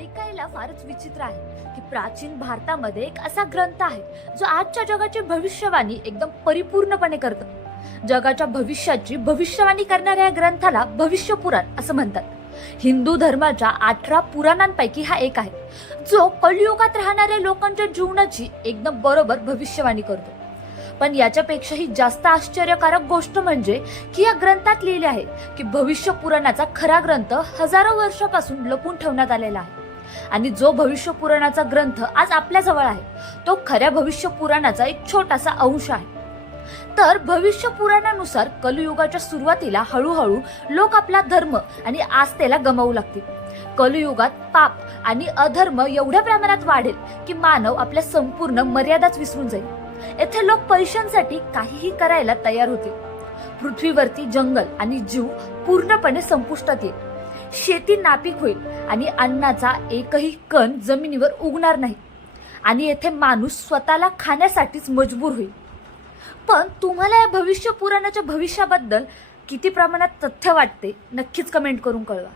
ऐकायला फारच विचित्र आहे की प्राचीन भारतामध्ये एक असा ग्रंथ आहे जो आजच्या जगाची भविष्यवाणी एकदम परिपूर्णपणे करतो. जगाच्या भविष्याची भविष्यवाणी करणाऱ्या या ग्रंथाला भविष्य पुराण असं म्हणतात. हिंदू धर्माच्या अठरा पुराणांपैकी हा एक आहे जो कलयुगात राहणाऱ्या लोकांच्या जीवनाची एकदम बरोबर भविष्यवाणी करतो. पण याच्यापेक्षाही जास्त आश्चर्यकारक गोष्ट म्हणजे की या ग्रंथात लिहिले आहे की भविष्य पुराणाचा खरा ग्रंथ हजारो वर्षापासून लपून ठेवण्यात आलेला आहे. आणि जो भविष्य पुराणाचा ग्रंथ आज आपल्याजवळ आहे तो खऱ्या भविष्य पुराणाचा एक छोटासा अंश आहे. तर भविष्य पुराणानुसार कलयुगाच्या सुरुवातीला हळूहळू लोक आपला धर्म आणि आस्थेला गमावू लागतील. कलयुगात पाप आणि अधर्म एवढ्या प्रमाणात वाढेल की मानव आपल्या संपूर्ण मर्यादाच विसरून जाईल. येथे लोक पैशांसाठी काहीही करायला तयार होतील. पृथ्वीवरती जंगल आणि जीव पूर्णपणे संपुष्टात येईल. शेती नापीक होईल आणि अन्नाचा एकही कण जमिनीवर उगणार नाही. आणि येथे माणूस स्वतःला खाण्यासाठीच मजबूर होईल. पण तुम्हाला या भविष्य पुराणाच्या भविष्याबद्दल किती प्रमाणात तथ्य वाटते नक्कीच कमेंट करून कळवा.